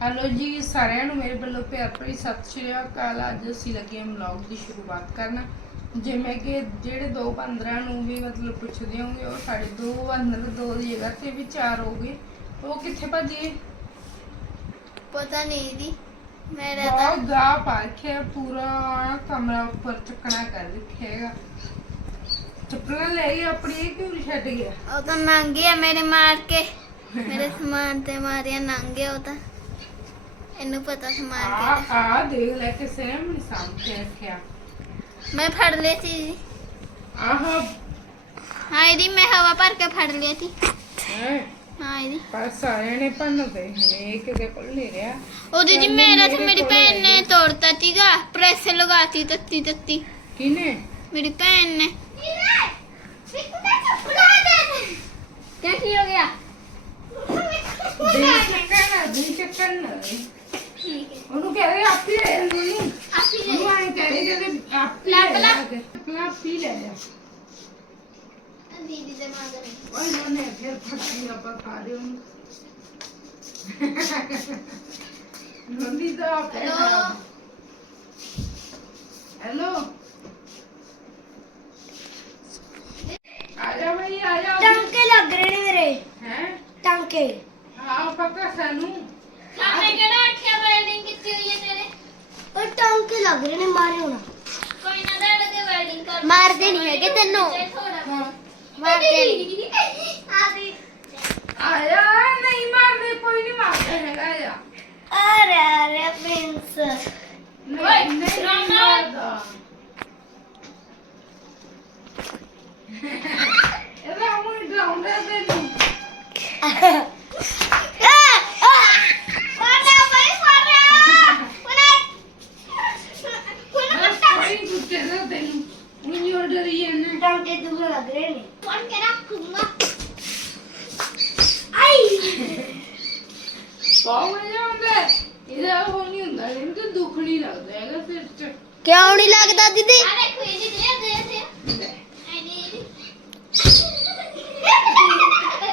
Hello ਜੀ ਸਾਰਿਆਂ ਨੂੰ ਮੇਰੇ ਵੱਲੋਂ ਪਿਆਰ ਭਰੀ ਸਤਿ ਸ਼੍ਰੀ ਅਕਾਲ। ਅੱਜ ਅਸੀਂ ਲੱਗੇ ਹਾਂ ਵਲੌਗ ਦੀ ਸ਼ੁਰੂਆਤ ਕਰਨ। ਜਿਵੇਂ ਕਿ ਜਿਹੜੇ ਦੋ ਬੰਦਰਾਂ ਨੂੰ ਵੀ ਮਤਲਬ ਪੁੱਛਦੇ ਹੋਗੇ ਉਹ ਸਾਡੇ ਦੋ ਬੰਦਰ ਦੋ ਦੀ ਜਗ੍ਹਾ ਤੇ ਵੀ ਚਾਰ ਹੋ ਗਏ। ਉਹ ਕਿੱਥੇ ਭੱਜੇ? ਪਤਾ ਨਹੀਂ ਦੀ ਮੇਰਾ ਤਾਂ ਬਹੁਤ ਗਾ ਪਾਰਖਿਆ ਪੂਰਾ ਕਮਰਾ ਉੱਪਰ ਚੱਕਣਾ ਕਰ ਰੱਖੇਗਾ ਚੱਪਲਾਂ ਲੈ ਗਈ ਆਪਣੀ ਇਹ ਕਿਉਂ ਛੱਡ ਗਿਆ? ਉਹ ਤਾਂ ਨੰਗੇ ਮੇਰੇ ਮਾਰ ਕੇ। ਮੇਰੇ ਸਮਾਨ ਤੇ ਮਾਰਿਆ ਨੰਗੇ ਉਹ ਤਾਂ। ਇਹਨੂੰ ਪਤਾ ਸਮਾਨ ਆ ਕੇ ਆ ਦੇਖ ਲੈ ਕਿਸੇ ਨੇ ਮੈਨੂੰ ਸਾਂਭ ਕੇ ਰੱਖਿਆ ਮੈਂ ਫੜ ਲਈ ਸੀ ਜੀ। ਆਹ ਹਾਂ ਇਹਦੀ ਮੈਂ ਹਵਾ ਭਰ ਕੇ ਫੜ ਲਈ ਸੀ ਹੈ ਹਾਂ ਇਹਦੀ ਪਰ ਸਾਰਿਆਂ ਨੇ ਭੰਨਦੇ ਨੇ ਇਹ ਕਿਤੇ ਕੋਲ ਨਹੀਂ ਰਿਹਾ ਉਹਦੀ ਜੀ ਚੱਲ ਮੇਰਾ ਤੇ ਮੇਰੇ ਮੇਰੀ ਕੋਲ ਭੈਣ ਨੇ ਹੈਗੀ। ਤੋੜਤਾ ਸੀਗਾ ਪ੍ਰੈਸ ਲਗਾਤੀ ਤੱਤੀ ਤੱਤੀ ਕਿਨੇ ਮੇਰੀ ਭੈਣ ਨੇ क्या की हो गया ਦੇ ਚੱਕਣ ਦੇ ਚੱਕਣ ਠੀਕ ਹੈ। ਉਹਨੂੰ ਕਹੇ ਆਪੀ ਲੈ ਲੈਣੀ ਆਪੀ ਲੈ ਉਹਨੂੰ ਐਂ ਕਹੇ ਜੇ ਆਪੀ ਲੈ ਲੈ ਆਪਣਾ ਆਪੀ ਲੈ ਲੈ ਦੀਦੀ ਦੇ ਮਗਰ। ਓਏ ਉਹਨੇ ਫਿਰ ਫੱਕੀ ਆਪਾਂ ਖਾ ਦੇ ਉਹਨੂੰ। ਨੰਦੀ ਦਾ ਆਪੇ ਹੈਲੋ। ਆਜਾ ਬਈ ਆਜਾ ਟਾਂਕੇ ਲੱਗ ਰਹੇ ਨੇ ਮੇਰੇ। ਹੈ? ਟਾਂਕੇ। ਹਾਂ ਪੱਕਾ ਸਾਨੂੰ। ਟਾਂਕੇ ਲੱਗ ਰਹੇ ਨੇ ਮਾਰੇ ਹੋਣਾ। ਕੋਈ ਨਾ ਤਾਂ ਤੇ ਵੈਲਡਿੰਗ ਕਰ ਮਾਰਦੇ ਨਹੀਂ ਹੈਗੇ ਤੈਨੂੰ। ਮਾਰਦੇ ਨਹੀਂ ਆਦੀ ਆਇਆ ਨਹੀਂ ਮਾਰਦੇ ਕੋਈ ਨਹੀਂ ਮਾਰਦਾ ਹੈਗਾ ਆ। ਅਰੇ ਅਰੇ ਪਿੰਸ ਓਏ ਨਹੀਂ ਮਾਰਦਾ। ਇਹ ਮੈਂ ਹੁਣ ਗਰਾਉਂਡ ਤੇ ਨਹੀਂ orada yerine. Tam dedi buna görelim. Son kere kumla. Ay. ਪਾਵੇਂ ਜਾਂਦਾ ਇਹਦਾ ਉਹ ਨਹੀਂ ਹੁੰਦਾ ਇਹਨੂੰ ਤਾਂ ਦੁੱਖ ਨਹੀਂ ਲੱਗਦਾ ਹੈਗਾ ਸਿਰ 'ਚ। ਕਿਉਂ ਨਹੀਂ ਲੱਗਦਾ ਦੀਦੀ? ਆ ਦੇਖੋ ਇਹਦੀ ਦੇ ਦੇ ਦੇ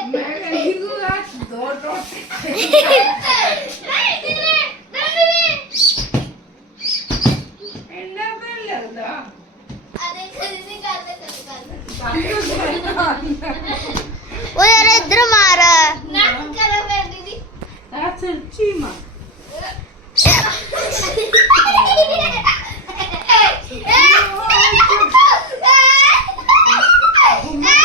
ਮੈਂ ਕਹਿੰਦੀ ਤੂੰ ਆ ਦੋ ਟੋਟ ਇੰਨਾ ਬੈਲ ਲੱਗਦਾ। ഒരു എത്ര മാറ് ചീമ Hey!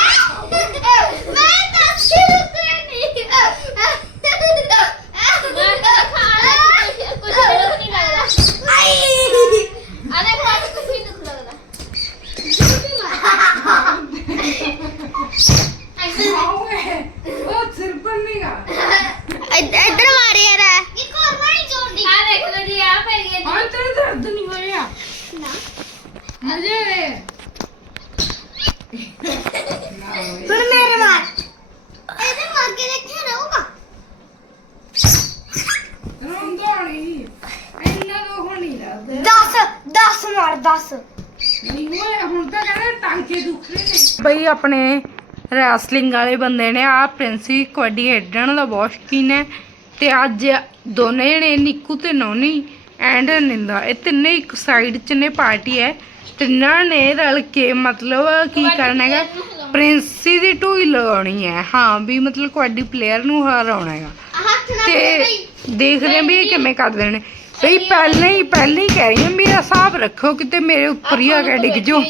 ਰੈਸਲਿੰਗ ਵਾਲੇ ਬੰਦੇ ਨੇ ਆ ਪ੍ਰਿੰਸੀ ਕਬੱਡੀ ਖੇਡਣ ਦਾ ਬਹੁਤ ਸ਼ੌਕੀਨ ਹੈ ਤੇ ਅੱਜ ਦੋਨੇ ਜਣੇ ਨਿੱਕੂ ਤੇ ਨੋਨੀ ਐਂਡ ਨਿੰਦਾ ਇਹ ਤਿੰਨੇ ਇੱਕ ਸਾਈਡ 'ਚ ਨੇ ਪਾਰਟੀ ਹੈ। ਤਿੰਨਾਂ ਨੇ ਰਲ ਕੇ ਮਤਲਬ ਕੀ ਕਰਨਾ ਹੈਗਾ ਪ੍ਰਿੰਸੀ ਦੀ ਢੂਈ ਲਗਾਉਣੀ ਹੈ। ਹਾਂ ਵੀ ਮਤਲਬ ਕਬੱਡੀ ਪਲੇਅਰ ਨੂੰ ਹਰਾਉਣਾ ਹੈਗਾ। ਤੇ ਦੇਖਦੇ ਹਾਂ ਵੀ ਇਹ ਕਿਵੇਂ ਕਰਦੇ ਨੇ ਬਈ ਪਹਿਲਾਂ ਹੀ ਪਹਿਲਾਂ ਹੀ ਕਹਿ ਰਹੀ ਹਾਂ ਮੇਰਾ ਹਿਸਾਬ ਰੱਖੋ ਕਿਤੇ ਮੇਰੇ ਉੱਪਰ ਹੀ ਆ ਕੇ ਡਿੱਗ ਜੋ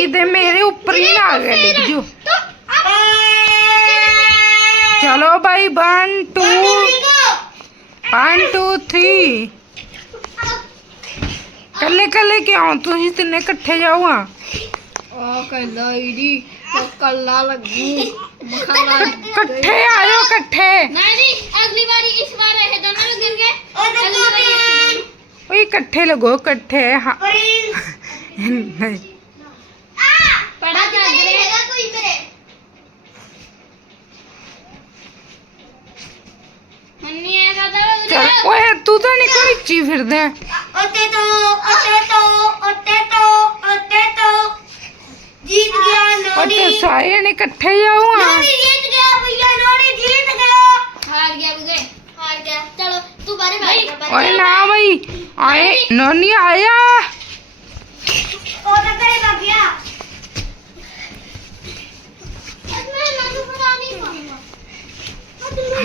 इधर मेरे ऊपर ही आ गए देख जो। तो चलो भाई one two one two three कले कल्ले क्या? तू ही तेने कट्ठे जाओ कट्ठे आ कट्ठे अगली बारी इस बार दोनों गिर गए। लगो कट्ठे हाँ। नहीं। तू तो नहीं ਤਾਂ ਨਿਕਲ ਵਿੱਚੀ ਫਿਰਦਾ। ਉੱਤੇ ਤੋਂ ਉੱਤੇ ਤੋਂ ਉੱਤੇ ਤੋਂ ਉੱਤੇ ਤੋਂ। जीत गया नोनी और सारे ने इकट्ठे जाओ नोनी जीत गया भैया नोनी जीत गया हार गया भैया हार गया चलो तू बारे भाई ओए ना भाई आए नोनी आया और तेरे भैया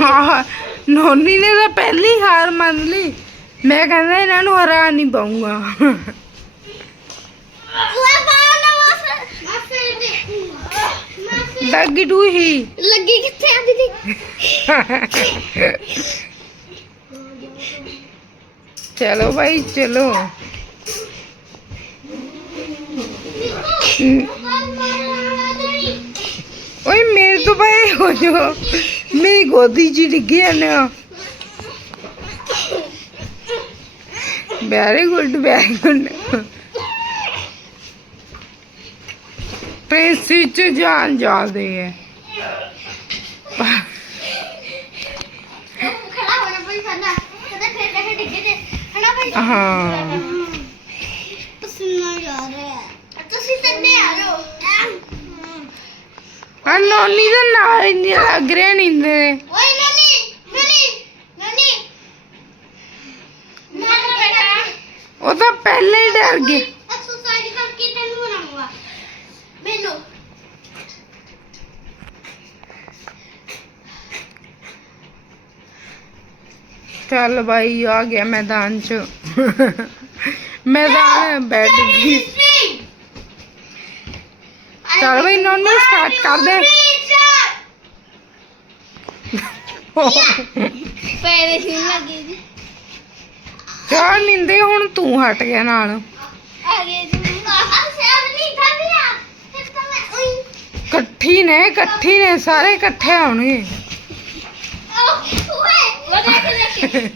हाँ ਨੋਨੀ ਨੇ ਤਾਂ ਪਹਿਲੀ ਹਾਰ ਮੰਨ ਲਈ। ਮੈਂ ਕਹਿੰਦਾ ਇਹਨਾਂ ਨੂੰ ਹਰਾ ਨਹੀਂ ਪਾਉਂਗਾ ਮੈਂ ਪਾਉਣਾ ਬਸ ਮੈਂ ਫਿਰ ਦੇਖੂੰਗਾ ਮੈਂ ਫਿਰ ਲੱਗੀ ਟੂ ਹੀ। ਲੱਗੀ ਕਿੱਥੇ ਆ ਦੀਦੀ? ਚਲੋ ਭਾਈ ਚਲੋ। ਓਏ ਮੇਰੇ ਤੋਂ ਭਾਈ ਹੋ ਜੋ ਮੇਰੀ ਗੋਦੀ ਚ ਡਿੱਗ ਗਿਆ ਨਾ। ਵੈਰੀ ਗੁੱਡ ਵੈਰੀ ਗੁੱਡ ਪੈਸੇ ਚ ਜਾਨ ਜਾਦੇ ਹੈ। ਹਾਂ। ਪਸੀਨਾ ਆ ਰਿਹਾ ਹੈ ਤੁਸੀਂ ਤੰਨੇ ਆ ਰਹੇ ਹੋ। ਆ ਨੋਨੀ ਦਾ ਹੀ ਨਹੀਂ ਲੱਗ ਰਿਹਾ ਨੀਂਦੇ ਓਏ ਨਾਨੀ ਨਾਨੀ ਨਾਨੀ। ਨਾਨੀ ਬੇਟਾ। ਉਹ ਤਾਂ ਪਹਿਲੇ ਹੀ ਡਰ ਗਏ ਐਕਸਰਸਾਈਜ਼ ਕਰਕੇ ਤੈਨੂੰ ਬਣਾਉਂਗਾ ਮੈਨੂੰ। ਚੱਲ ਬਾਈ ਆ ਗਿਆ ਮੈਦਾਨ ਚ। ਮੈਦਾਨ ਬੈਠ ਗਈ। ਚੱਲ ਬਈ ਨੋਨੀ ਸਟਾਰਟ ਕਰ ਦੇ। ਪੈਰੇ ਸੀ ਲੱਗੇ ਜੀ ਚੱਲ ਨਿੰਦੇ ਹੁਣ ਤੂੰ ਹਟ ਗਿਆ ਨਾਲ। ਇਕੱਠੀ ਨੇ ਇਕੱਠੀ ਨੇ ਸਾਰੇ ਇਕੱਠੇ ਓਏ ਦੇਖ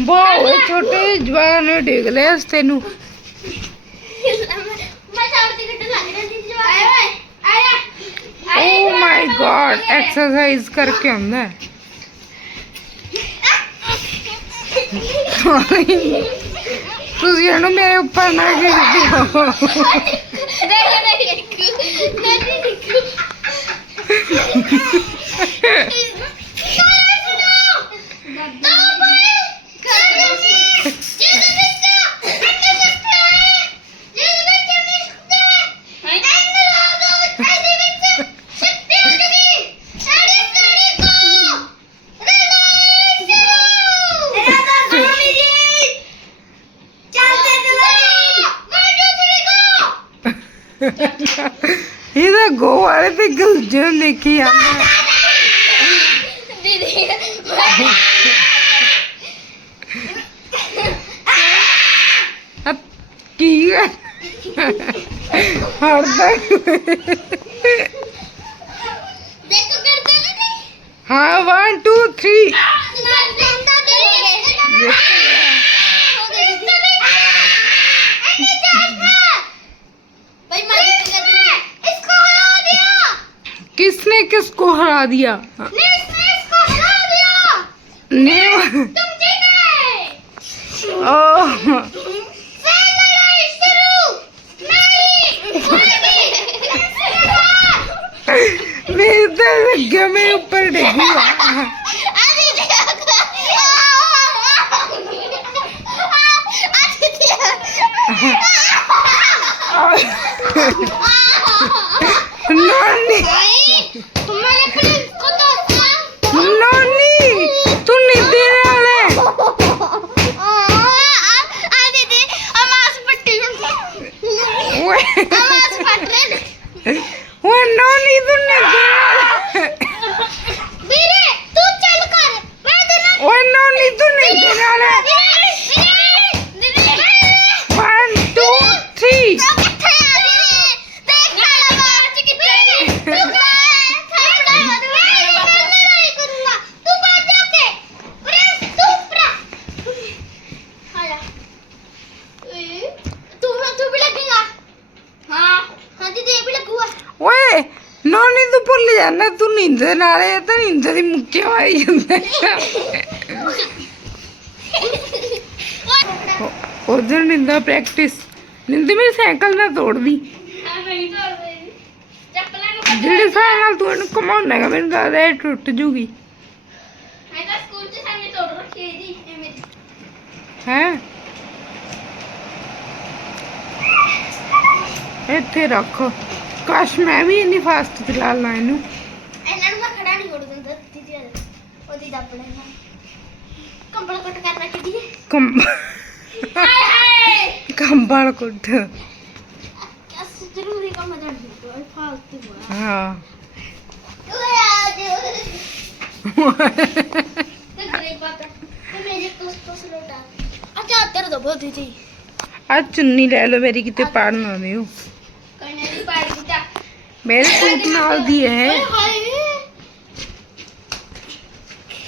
ਬਹੁਤ ਛੋਟੇ ਜਵਾਨ ਨੇ ਡਿੱਗ ਲਿਆ ਇਸ ਤੈਨੂੰ ਮੈਂ ਚਾਰ ਦੀ ਗੱਡੀ ਲੱਗ ਰਹੀ ਸੀ ਜਵਾਬ ਆਇਆ ਆਇਆ ਓ ਮਾਈ ਗॉड ਐਕਸਰਸਾਈਜ਼ ਕਰਕੇ ਆਉਂਦਾ ਹੈ। ਤੁਸੀਂ ਇਹਨੂੰ ਮੇਰੇ ਉੱਪਰ ਨਾ ਗਿਰ ਦਿਓ ਦੇਖ ਦੇਖ हाँ वन टू थ्री किसने किसको हरा दिया? ਤੇ ਗਮੇ ਉੱਪਰ ਡਿੱਗੀ ਆ Ah! ਨੋਨੀ ਤੂੰ ਭੁੱਲ ਜਾਂਦਾ ਤੂੰ ਨੀਂਦ ਦੇ ਨਾਲੇ ਤਾਂ ਨੀਂਦ ਦੀ ਮੁੱਕੇ ਮਾਰੀ ਜਾਂਦਾ ਉਧਰ ਨਿੰਦਾ ਪ੍ਰੈਕਟਿਸ ਨਿੰਦ ਮੇਰੀ ਸਾਈਕਲ ਨਾ ਤੋੜਦੀ। ਜਿਹੜੇ ਸਾਹ ਨਾਲ ਤੂੰ ਇਹਨੂੰ ਘਮਾਉਣਾ ਹੈਗਾ, ਮੈਨੂੰ ਲੱਗਦਾ ਇਹ ਟੁੱਟ ਜੂਗੀ। ਹੈ? ਇੱਥੇ ਰੱਖੋ। ਕਾਸ਼ ਮੈਂ ਵੀ ਇੰਨੀ ਫਾਸਟ ਚਲਾ ਲਾਂ ਇਹਨੂੰ। ਇਹਨਾਂ ਨੂੰ ਮੈਂ ਖੜਾ ਨਹੀਂ ਹੋਣ ਦਿੰਦਾ ਦੀਦੀ ਉਹਦੀ ਦੱਬ ਲੈਣਾ ਕੰਬਲ ਕੱਟ ਕਰਨਾ ਕਿਦੀ ਕੰਬ ਹਾਏ ਹਾਏ! ਕੰਬਲ ਕੁੱਟ। ਅਸ ਜ਼ਰੂਰੀ ਕੰਮ ਦਿੱਤਾ ਫਾਲਤੂ ਬਾ ਹਾਂ। ਓਏ ਆ ਦੇ ਤੇ ਗਰੇ ਪਾਤਾ ਤੇ ਮੇਰੇ ਕੋਸ ਕੋਸ ਲੋਟਾ। ਅੱਛਾ ਤੇਰੇ ਤੋਂ ਬਹੁਤ ਦੀਦੀ। ਆ ਚੁੰਨੀ ਲੈ ਲਓ ਮੇਰੀ ਕਿਤੇ ਪਾੜ ਨਾ ਦਿਓ ਮੇਰੇ ਸੂਟ ਨਾਲ ਦੀ ਹੈ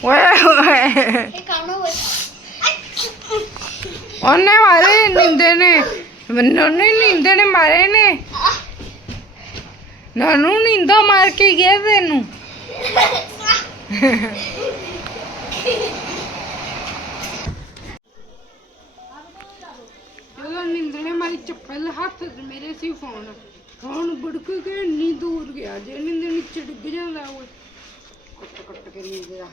ਓਏ ਓਏ ਉਹਨੇ ਮਾਰੇ ਨਿੰਦੇ ਨੇ ਮੈਨੂੰ ਨਹੀਂ ਨਿੰਦੇ ਨੇ ਮਾਰੇ ਨੇ ਨਾਨੂੰ ਨਿੰਦਾ ਮਾਰ ਕੇ ਗਿਆ ਤੈਨੂੰ ਜਦੋਂ ਨਿੰਦੇ ਨੇ ਮਾਰੀ ਚੱਪਲ ਹੱਥ ਮੇਰੇ ਸੀ ਫੋਨ ਫੋਨ ਬੁੜਕ ਕੇ ਇੰਨੀ ਦੂਰ ਗਿਆ ਜੇ ਨਿੰਦੇ ਨੀਚੇ ਡਿੱਗ ਜਾਂਦਾ ਓਏ ਕੁੱਟ ਕੁੱਟ ਕੇ ਨਿੰਦੇ ਦਾ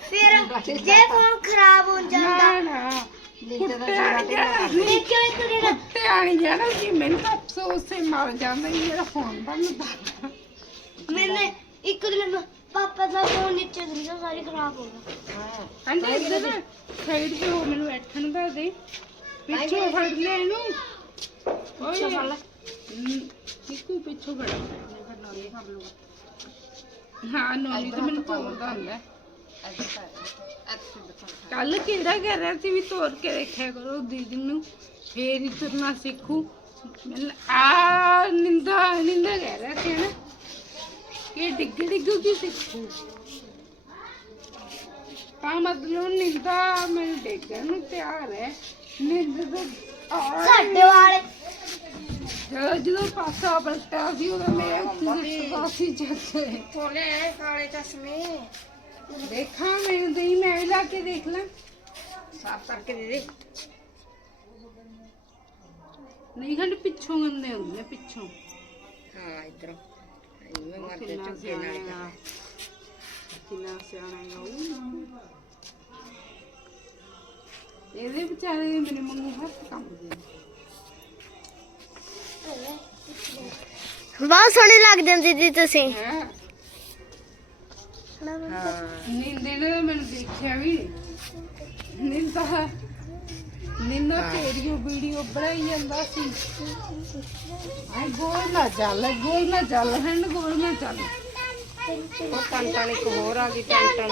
ਫਿਰ ਜੇ ਫੋਨ ਖਰਾਬ ਹੋ ਨਾ ਨਾ। ਨੀ ਕੁੱਟਿਆ ਨਹੀਂ ਜਾਣਾ ਸੀ। ਮੈਨੂੰ ਤਾਂ ਅਫਸੋਸ ਸੇ ਮਰ ਜਾਂਦਾ ਸੀ ਮੇਰਾ ਫੋਨ ਬੰਦ ਕਰ ਮੈਨੇ ਇੱਕ ਦਿਨ ਪਾਪਾ ਦਾ ਫੋਨ ਨੀਚੇ ਗਿਰਿਆ ਸਾਰੀ ਖਰਾਬ ਹੋ ਗਿਆ ਅੰਡੇ ਇੱਧਰ ਸਾਈਡ ਤੇ ਹੋ ਮੈਨੂੰ ਬੈਠਣ ਦਾ ਦੇ। ਪਿੱਛੋਂ ਫੜ ਲੈ ਇਹਨੂੰ। ਓਏ ਫੜ ਲੈ। ਕਿੱਕੂ ਪਿੱਛੋਂ ਫੜ ਹਾਂ। ਨੋਨੀ ਤਾਂ ਮੈਨੂੰ ਤੋੜਦਾ ਹੁੰਦਾ ਕੱਲ ਕਿਹੜਾ ਕਹਿ ਰਿਹਾ ਸੀ ਵੀ ਤੋੜ ਕੇ ਦੇਖਿਆ ਕਰੋ ਦੀਦੀ ਨੂੰ ਫੇਰ ਹੀ ਤੁਰਨਾ ਸਿੱਖੂ। ਆ ਨਿੰਦਾ ਨਿੰਦਾ ਕਹਿ ਰਿਹਾ ਸੀ ਨਾ ਇਹ ਡਿੱਗ ਡਿੱਗ ਕੀ ਸਿੱਖੂ। ਤਾਂ ਮਤਲਬ ਨਿੰਦਾ ਮੈਨੂੰ ਡੇਗਣ ਨੂੰ ਤਿਆਰ ਹੈ। ਨਿੰਦ ਸਾਡੇ ਵਾਲੇ ਜਦੋਂ ਜਦੋਂ ਪਾਸਾ ਪਲਟਿਆ ਸੀ ਉਦੋਂ ਮੇਰੇ ਉੱਤੇ ਕਾਸੀ ਚੱਕੇ ਕੋਲੇ ਕਾਲੇ ਚਸ਼ਮੇ ਦੇਖਾਂ ਮੈਨੂੰ ਦੇਈ ਮੈਂ ਵੀ ਲਾ ਕੇ ਦੇਖ ਲਾਂ ਸਾਫ਼ ਕਰਕੇ ਦੇ ਦੇ ਨਹੀਂ ਖੰਡ ਪਿੱਛੋਂ ਗੰਦੇ ਹੁੰਦੇ ਨੇ ਪਿੱਛੋਂ ਹਾਂ ਇਧਰੋਂ ਮੈਂ ਉਹ ਮਰਦੇ ਕਿੰਨਾ ਝੁੱਗੇ ਨਾਲ ਸਿਆਣਾ ਆ। ਕਿੰਨਾ ਸਿਆਣਾ ਹੈ ਉਹ ਇਹਦੇ ਵਿਚਾਰੇ ਦੇ ਮੇਰੇ ਮੰਮੂ ਹੱਥ ਕੰਮ ਦੇ ਬਹੁਤ ਸੋਹਣੇ ਲੱਗਦੇ ਹੁੰਦੀ ਸੀ ਤੁਸੀਂ। ਹਾਂ। ਨਿੰਦੇ ਨੇ ਮੈਨੂੰ ਦੇਖਿਆ ਵੀ ਨਿੰਦਾ ਨਿੰਦਾ ਤੇਰੀ ਵੀਡੀਓ ਬਣਾਈ ਜਾਂਦਾ ਸੀ ਆਈ ਗੋਲ ਨਾ ਚੱਲ ਗੋਲ ਨਾ ਚੱਲ ਹੈਂਡ ਗੋਲ ਨਾ ਚੱਲ ਉਹ ਟੰਟਣ ਇੱਕ ਹੋਰ ਆ ਗਈ ਟੰਟਣ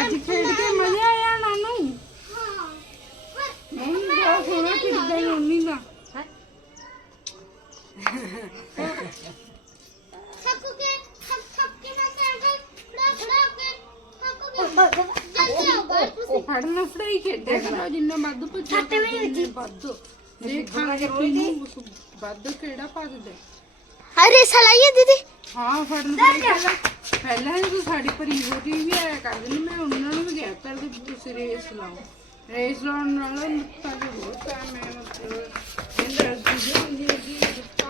ਅੱਜ ਖੇਡ ਕੇ ਮਜ਼ਾ ਆਇਆ ਨਾਨੂ ਨਹੀਂ ਬਹੁਤ ਸੋਹਣਾ ਖੇਡਦਾ ਹੀ ਦਾ सबको के सब सबके ना साइकिल खड़ा खड़ा के सबको के जल्दी आओ बाहर ਉਹ ਫੜਨਾ ਫੜਾਈ ਖੇਡਿਆ ਕਰੋ ਜਿੰਨਾ ਵੱਧ ਪੁੱਛੋ ਜਿੰਨੇ ਵੱਧ ਦੇਖਾਂਗੇ ਤੈਨੂੰ ਵੱਧ ਕਿਹੜਾ ਪਾ ਦਿੰਦੇ अरे सलाइए दीदी ਹਾਂ ਫੜਨ ਫੜਾਈ ਪਹਿਲਾਂ ਪਹਿਲਾਂ ਜਦੋਂ ਸਾਡੀ ਪਰੀ ਹੋਤੀ ਵੀ ਆਇਆ ਕਰਦੇ ਨੇ ਮੈਂ ਉਹਨਾਂ ਨੂੰ ਵੀ ਗਿਆ ਪਰ ਤੁਸੀਂ ਰੇਸ ਲਾਓ ਰੇਸ ਲਾਉਣ ਨਾਲ ਨੁਕਤਾ ਜੋ ਬਹੁਤ ਹੈ ਮੈਂ ਮਤਲਬ ਇਹਨਾਂ ਦੀ ਹੁੰਦੀ ਹੈ ਕਿ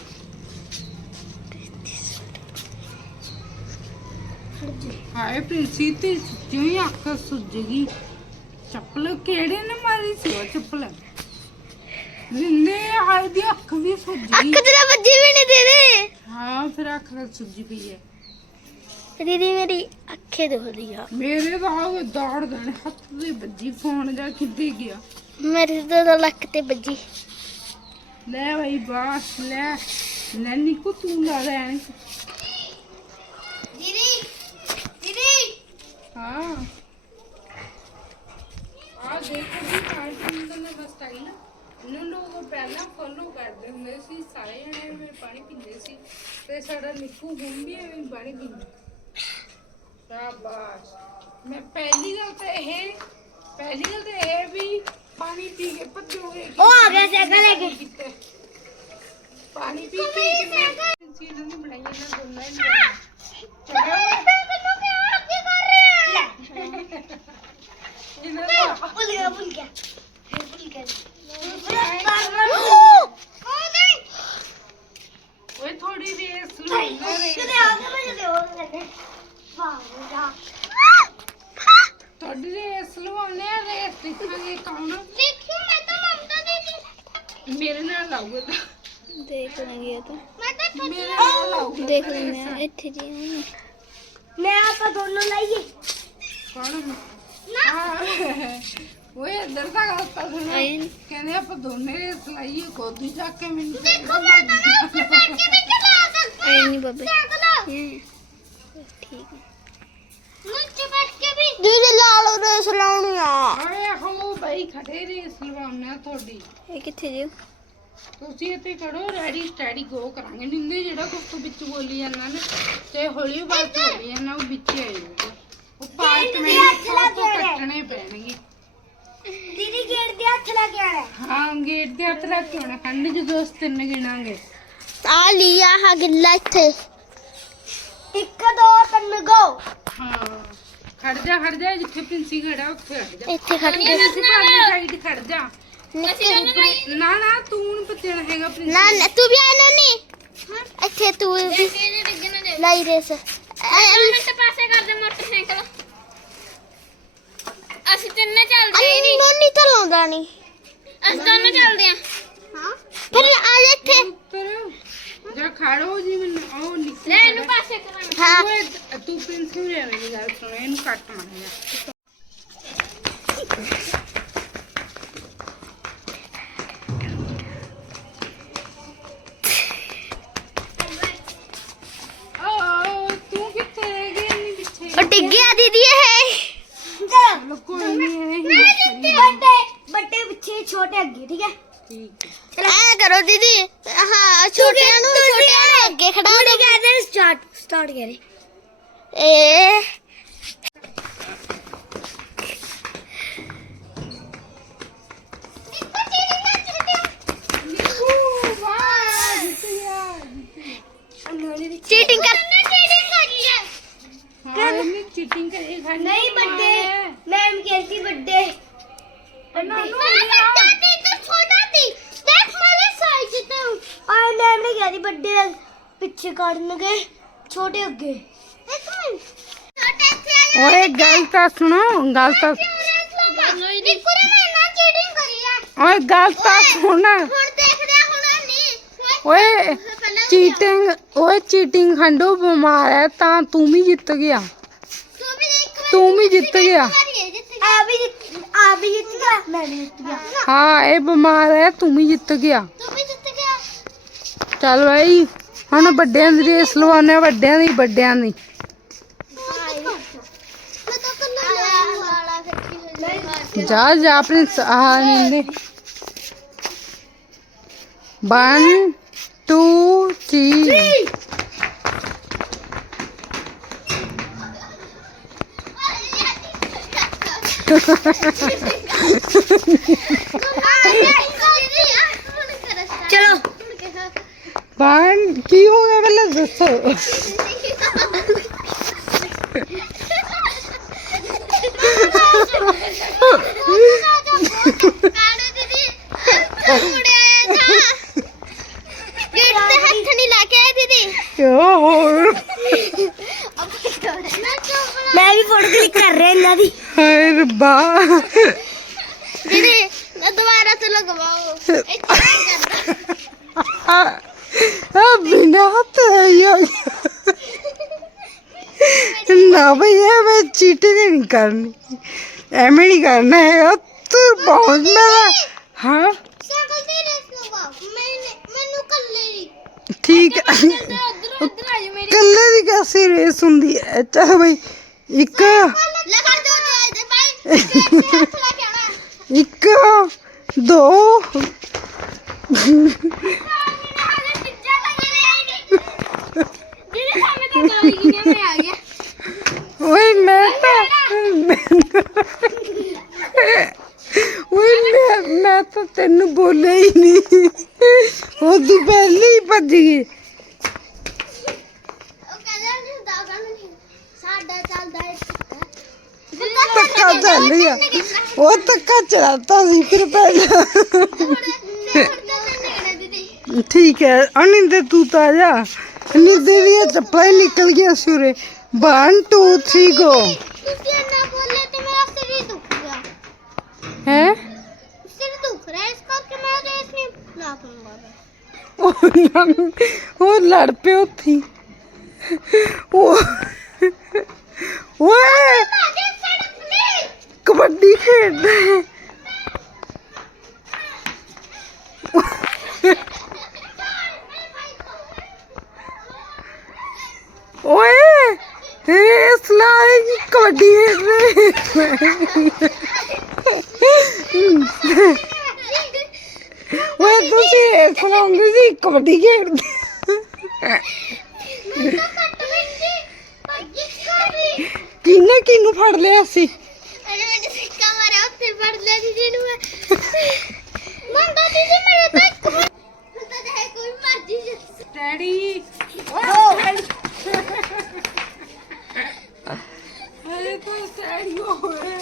ਹਾਏ ਪ੍ਰਿੰਸੀ ਤੇ ਹੀ ਅੱਖ ਸੁੱਜ ਗਈ। ਚੱਪਲ ਕਿਹੜੇ ਨੇ ਮਾਰੀ ਸੀ ਉਹ ਚੱਪਲ? ਨਿੰਦੇ ਹਾਏ ਦੀ ਅੱਖ ਵੀ ਸੁੱਜ ਗਈ। ਅੱਖ ਤੇਰਾ ਵੱਜੀ ਵੀ ਨਹੀਂ ਦੀਦੀ। ਹਾਂ ਫਿਰ ਅੱਖ ਸੁੱਜੀ ਪਈ ਹੈ। ਦੀਦੀ ਮੇਰੀ ਅੱਖੇ ਦੁਖਦੀ ਆ। ਮੇਰੇ ਤਾਂ ਦੌੜ ਦੇਣ ਹੱਥ ਦੇ ਵੱਜੀ ਫੋਨ ਜਾ ਕਿੱਥੇ ਗਿਆ। ਮੇਰੇ ਤਾਂ ਲੱਕ ਤੇ ਵੱਜੀ। ਲੈ ਬਈ ਬਾਸ ਲੈ। ਲੈ ਨਿਕੂ ਤੂੰ ਲਾ ਲੈ ਦੀਦੀ ਦੀਦੀ ਹਾਂ ਆ ਦੇਖੋ ਜੀ ਕਾਰਟੂਨ ਦਾ ਮੈਂ ਬਸਤਾਈ ਨਾ ਇਹਨੂੰ ਲੋਕ ਪਹਿਲਾਂ ਫੋਲੋ ਕਰਦੇ ਹੁੰਦੇ ਸੀ ਸਾਰੇ ਜਣੇ ਮੇਰੇ ਪਾਣੀ ਪੀਂਦੇ ਸੀ ਤੇ ਸਾਡਾ ਨਿੱਕੂ ਹੁਣ ਵੀ ਐਵੇਂ ਹੀ ਪਾਣੀ ਪੀਂਦਾ ਸ਼ਾਬਾਸ਼ ਮੈਂ ਪਹਿਲੀ ਗੱਲ ਤਾਂ ਇਹ ਪਹਿਲੀ ਗੱਲ ਤਾਂ ਇਹ ਵੀ ਪਾਣੀ ਪੀ ਕੇ ਭੱਜੋਗੇ ਉਹ ਆ ਗਿਆ ਸਾਈਕਲ ਲੈ ਕੇ ਕਿਤੇ ਪਾਣੀ ਪੀ ਕੇ ਕਿਵੇਂ ਸੀ ਇਹਨਾਂ ਨੇ ਬਣਾਈ ਇਹਨਾਂ ਦੋਨਾਂ ਨੇ ਚਲੋ ਭੁੱਲ ਗਿਆ ਫੇਰ ਭੁੱਲ ਗਿਆ ਓਏ ਥੋੜੀ ਰੇਸ ਕਿਤੇ ਆ ਗਿਆ ਮੈਂ ਜਦੇ ਹੋਰ ਕਰਨੇ ਵਾਹ ਵਾਹ ਤੁਹਾਡੀ ਰੇਸ ਲਵਾਉਣੇ ਆ ਰੇਸ ਦੇਖਾਂਗੇ ਕੌਣ ਦੇਖਿਓ ਮੈਂ ਤਾਂ ਮਮਤਾ ਦੀ ਮੇਰੇ ਨਾਲ ਲਾਊਗਾ ਤਾਂ ਦੇਖ ਲਾਂਗੇ ਇਹ ਤਾਂ ਮੈਂ ਤਾਂ ਮੇਰੇ ਨਾਲ ਲਾਊਗਾ ਦੇਖ ਲੈਂਦੇ ਆ ਇੱਥੇ ਕੌਣ ਓਏ ਇੱਧਰ ਤਾਂ ਗੱਲ ਤਾਂ ਸੁਣੋ। ਆਏ ਨੀ। ਕਹਿੰਦੇ ਆਪਾਂ ਦੋਨੇ ਰੇਸ ਲਾਈਏ ਕੋਦੀ ਜਾ ਕੇ ਮੈਨੂੰ ਦੇਖੋ ਮੈਂ ਤਾਂ ਨਾ ਉੱਤੇ ਬੈਠ ਕੇ ਵੀ ਚਲਾ ਸਕਦਾ ਆਏ ਨਹੀਂ ਬਾਬੇ। ਦੇਖ ਲਓ। ਇਹ ਠੀਕ ਹੈ। ਨੀਚੇ ਬੈਠ ਕੇ ਵੀ ਦੀਦੀ ਲਾਲ ਰੇਸ ਲਾਉਣੀ ਆ। ਓਏ ਹੋ ਬਈ ਖੜੇ ਰੇਸ ਲਵਾਉਣੇ ਆ ਤੁਹਾਡੀ। ਇਹ ਕਿੱਥੇ ਜੀ? ਤੁਸੀਂ ਇੱਥੇ ਖੜੋ ਰੈਡੀ ਸਟੈਡੀ ਗੋ ਕਰਾਂਗੇ। ਨਿੰਦੇ ਜਿਹੜਾ ਕੁਝ ਤੋਂ ਵਿੱਚ ਬੋਲੀ ਜਾਂਦਾ ਨੇ ਤੇ ਹੌਲੀ ਬਾਤ ਬੋਲੀ ਜਾਂਦਾ ਉਹ ਵਿੱਚ ਉਹ ਪਾਰਟ ਮੈਂ ਕੱਟਣੇ ਪੈਣਗੇ। ਦੀਦੀ ਗੇਟ ਦੇ ਹੱਥ ਲਾ ਕੇ ਆਣਾ ਹਾਂ। ਗੇਟ ਦੇ ਹੱਥ ਰੱਖ ਕੇ ਆਉਣਾ। ਖੰਡ ਜਦੋਂ ਅਸੀਂ ਤਿੰਨ ਗਿਣਾਂਗੇ। ਆ ਲਿਆ ਹਾ ਗਿੱਲਾ ਇੱਥੇ। ਇੱਕ ਦੋ ਤਿੰਨ ਗੋ ਹਾਂ ਖੜ ਜਾ ਖੜ ਜਾ ਜਿੱਥੇ ਪਿੰਸੀ ਖੜਾ ਉੱਥੇ ਖੜ ਜਾ। ਇੱਥੇ ਖੜ ਕੇ ਪ੍ਰਿੰਸੀਪਲ ਦੀ ਸਾਈਡ ਖੜ ਜਾ। ਨਾ ਨਾ ਤੂੰ ਨਹੀਂ ਪੱਤਣਾ ਹੈਗਾ ਨਾ ਪ੍ਰਿੰਸੀਪਲ ਨਾ ਤੂੰ ਵੀ ਆਣਾ ਨਹੀਂ ਇੱਥੇ ਤੂੰ ਵੀ ਲਾਈ ਰੇਸ। ਮਿੰਟ ਪਾਸੇ ਕਰ ਦੇ ਮੋਟਰਸਾਈਕਲ। ਅਸੀਂ ਤਿੰਨੇ ਚੱਲਦੇ ਅਨੀ ਨੋਨੀ ਤਾਂ ਲਾਉਂਦਾ ਨਹੀਂ। ਅਸੀਂ ਦੋਨੋਂ ਚੱਲਦੇ ਆ ਹਾਂ। ਫਿਰ ਆ ਜਾ ਇੱਥੇ। ਉੱਤਰ ਜਾ ਖੜੋ ਜੀ ਮੈਨੂੰ ਉਹ ਨਿਕਲ ਲੈ ਇਹਨੂੰ ਪਾਸੇ ਕਰਾਂਗੇ ਹਾਂ। ਤੂੰ ਪ੍ਰਿੰਸੀਪਲ ਜਾਣੇ ਦੀ ਗੱਲ ਸੁਣ ਇਹਨੂੰ ਕੱਟ ਮਾਰਿਆ। ਪਿੱਛੇ ਉਹ ਡਿੱਗ ਗਿਆ ਦੀਦੀ ਇਹ ਚਲੋ ਕੋਈ ਨਹੀਂ ਇਹ ਵੱਡੇ ਵੱਡੇ ਪਿੱਛੇ ਛੋਟੇ ਅੱਗੇ ਠੀਕ ਹੈ ਠੀਕ ਹੈ ਐ ਕਰੋ ਦੀਦੀ ਹਾਂ ਛੋਟਿਆਂ ਨੂੰ ਛੋਟਿਆਂ ਨੂੰ ਅੱਗੇ ਖੜਾ ਕੁੜੀ ਦਿਓ ਕਹਿੰਦੇ ਸਟਾਰਟ ਸਟਾਰਟ ਕਰੇ ਏ ਨਿੱਕੂ ਵਾਹ ਜਿੱਤ ਗਿਆ ਚੀਟਿੰਗ ਕਰ ਹਾਂ ਇਹਨੇ ਚੀਟਿੰਗ ਕਰੀ ਖਾਣੀ ਨਹੀਂ ਵੱਡੇ ਮੈਮ ਕਹਿੰਦੀ ਵੱਡੇ ਨਾ ਆ ਮੈਮ ਨੇ ਕਿਹਾ ਚੀਟਿੰਗ ਓਏ ਚੀਟਿੰਗ ਖੰਡੋ ਬਿਮਾਰ ਹੈ ਤਾਂ ਤੂੰ ਵੀ ਜਿੱਤ ਗਿਆ। ਤੂੰ ਵੀ ਜਿੱਤ ਗਿਆ। ਆ ਵੀ ਆ ਵੀ ਜਿੱਤ ਗਿਆ। ਮੈਂ ਵੀ ਜਿੱਤ ਗਿਆ। ਹਾਂ ਇਹ ਬਿਮਾਰ ਹੈ ਤੂੰ ਵੀ ਜਿੱਤ ਗਿਆ। ਤੂੰ ਵੀ ਜਿੱਤ ਗਿਆ। ਚੱਲ ਬਾਈ ਹੁਣ ਵੱਡਿਆਂ ਦੀ ਰੇਸ ਲਵਾਉਣੇ ਵੱਡਿਆਂ ਦੀ ਵੱਡਿਆਂ ਦੀ। ਜਾ ਜਾ ਆਪਣੇ ਸ- ਆਹ ਨਿੰਦੇ 1 2 3 ਚਲੋ 1 ਕੀ ਹੋ ਗਿਆ ਪਹਿਲਾਂ ਦੱਸੋ? ਓਹ ਮੈਂ ਵੀ ਫੋਟੋ ਕਲਿੱਕ ਕਰ ਰਿਹਾ ਇਹਨਾਂ ਦੀ ਰੱਬਾ ਦੀਦੀ ਦੁਬਾਰਾ ਤੋਂ ਲਗਵਾਓ ਆ ਬਿਨਾ ਤੇ ਨਾ ਭਈ ਇਹ ਮੈਂ ਚੀਟਿੰਗ ਨਹੀਂ ਕਰਨੀ। ਐਵੇਂ ਨਹੀਂ ਕਰਨਾ ਹੈ ਤੂੰ ਪਹੁੰਚ ਮੇਰਾ ਹਾਂ? ਸਾਈਕਲ ਤੇ ਰੇਸ ਮੈਂ ਮੈਨੂੰ ਕੱਲੇ ਹੀ ਠੀਕ ਹੈ ਕੱਲੇ ਦੀ ਕਾਸੀ ਰੇਸ ਹੁੰਦੀ ਹੈ? ਚੱਲ ਬਈ ਇੱਕ। ਲੈ ਇੱਕ, ਦੋ। ਮੈਂ ਓਏ, ਮੈਂ ਤਾਂ ਓਏ, ਮੈਂ ਮੈਂ ਤਾਂ ਤੈਨੂੰ ਬੋਲਿਆ ਹੀ ਨਹੀਂ। ਉਹ ਤੂੰ ਪਹਿਲੇ ਹੀ ਭੱਜ ਗਈ। ਸਾਡਾ ਚੱਲਦਾ ਧੱਕਾ ਚੱਲ ਗਿਆ ਉਹ ਧੱਕਾ ਚਲਾਤਾ ਸੀ, ਫਿਰ ਪੈ ਠੀਕ ਹੈ, ਅਨਿੰਦੇ ਤੂੰ ਤਾਂ ਜਾ ਨਿੰਦੇ ਦੀਆਂ ਚੱਪਲਾਂ ਹੀ ਨਿਕਲ ਗਿਆ ਸੂਰੇ। 1 2 3 ਗੋ ਹੈ? ਸਿਰ ਦੁਖ ਰਿਹਾ ਇਸ ਕਰਕੇ ਮੈਂ ਰੇਸ ਨਹੀਂ ਲਾ ਪਾਉਂਗਾ ਉਹ ਲੜ ਪਏ ਉੱਥੇ ਉਹ ਓਏ ਕਬੱਡੀ ਖੇਡਦਾ ਹੈ। ਓਏ, ਇਹ ਸਲਾਈ ਕਬੱਡੀ ਖੇਡ ਓਏ, ਤੁਸੀਂ ਸੁਣਾਉਂਦੇ ਸੀ ਕਬੱਡੀ ਖੇਡਦੇ ਮੈਂ ਤਾਂ ਕੱਟ ਵਿੱਚ ਭੱਜੀ ਕਰੀ ਕਿੰਨੇ ਕਿਨੂੰ ਫੜ ਲਿਆ ਸੀ। ਅਰੇ ਮੈਂ ਸਿੱਕਾ ਮਾਰਿਆ ਉੱਥੇ ਫੜ ਲਿਆ ਦੀਦੀ ਨੂੰ ਮੈਂ ਮੰਗਾ ਦੀਦੀ ਮੇਰੇ ਤਾਂ ਇੱਕ ਹੁਣ ਤਾਂ ਚਾਹੇ ਕੋਈ ਮਰਜ਼ੀ ਡੈਡੀ ਓਏ ਅਰੇ ਤੂੰ ਸੈਡੀ ਹੋਏ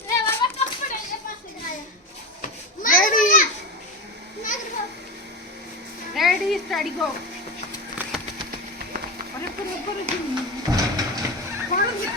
ਲੈ ਬਾਬਾ ਕੱਪੜੇ ਦੇ ਪਾਸੇ ਕਰਾਇਆ Ready? ਮੈਂ ਕਰਵਾ Ready, steady, go. अरे パンじゃ。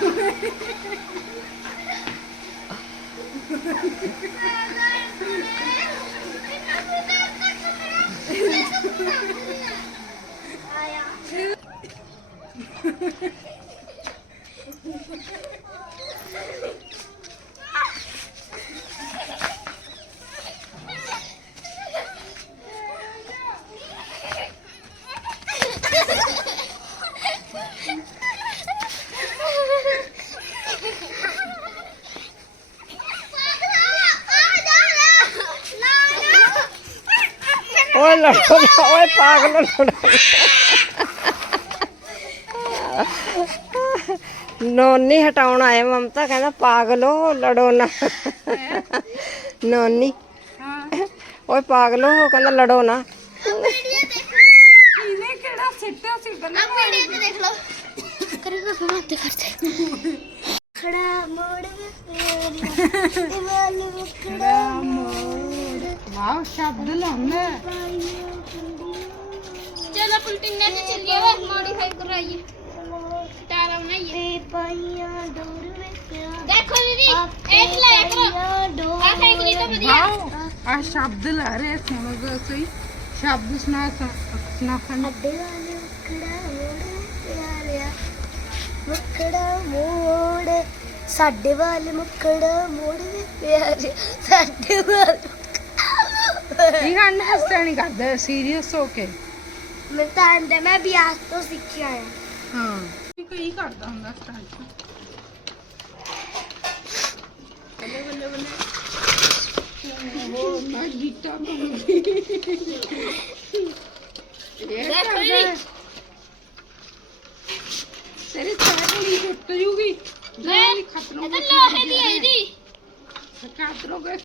ਓਏ ਲੜੋ ਨਾ ਓਏ ਪਾਗਲ ਲੜੋ। ਨੋਨੀ ਹਟਾਉਣ ਆਏ ਮਮਤਾ ਕਹਿੰਦਾ ਪਾਗਲੋ ਲੜੋ ਨਾ। ਨੋਨੀ ਓਏ ਪਾਗਲੋ ਕਹਿੰਦਾ ਲੜੋ ਨਾ। ਇਹਨੇ ਕਿਹੜਾ ਸਿੱਟਿਆ ਸੀ ਬੰਨਾ ਵੀਡੀਓ ਤੇ ਦੇਖ ਲਓ। ਕਰੇਗਾ ਫਿਰ ਹੱਥ ਕਰਦੇ ਖੜਾ ਮੋੜ ਤੇ ਵਾਲ ਖੜਾ ਮੋੜ ਵਾਹ ਸ਼ਬਦ ਲਾਉਂਦਾ ਚਲੋ ਪੁਲਟਿੰਗਾ ਤੇ ਚੱਲੀਏ ਵੇ ਮੋਡੀਫਾਈ ਕਰਾਈਏ ਸਟਾਰ ਬਣਾਈਏ ਤੇ ਪਾਈਆਂ ਡੋਰ ਵਿੱਚ ਦੇਖੋ ਦੀਦੀ ਇਹ ਚਲਾਇਆ ਕਰੋ ਆ ਸਾਈਕਲ ਹੀ ਤਾਂ ਵਧੀਆ ਵਾਓ ਮੁਖੜਾ ਮੋੜ। ਸਾਡੇ ਵੱਲ ਮੁਖੜਾ ਮੋੜ ਦੇ ਪਿਆਰੇ ਸਾਡੇ ਵੱਲ ਇਹ ਗਾਣਾ ਹੱਸਣਾ ਨਹੀਂ ਕਰਦਾ? ਸੀਰੀਅਸ ਹੋ ਕੇ। ਮੈਂ ਤਾਂ ਆਂਦਾ ਮੈਂ ਬਿਆਸ ਤੋਂ ਸਿੱਖਿਆ ਆ। ਹਾਂ। ਇਹ ਕੋਈ ਕਰਦਾ ਹੁੰਦਾ ਸਟਾਰਟ ਬੱਲੇ ਬੱਲੇ ਬੱਲੇ। ਉਹ ਮੈਂ ਗੀਟਾ ਮੰਗੀ ਇਹ ਕਰਦਾ ਤੇਰੀ ਸਾਰੀ ਲੀਕ ਉੱਟ ਜੂਗੀ। ਨਹੀਂ ਇਹ ਤਾਂ ਲੋਹੇ ਦੀ ਹੈ ਇਹਦੀ। ਕਾਤਰੋਗੇ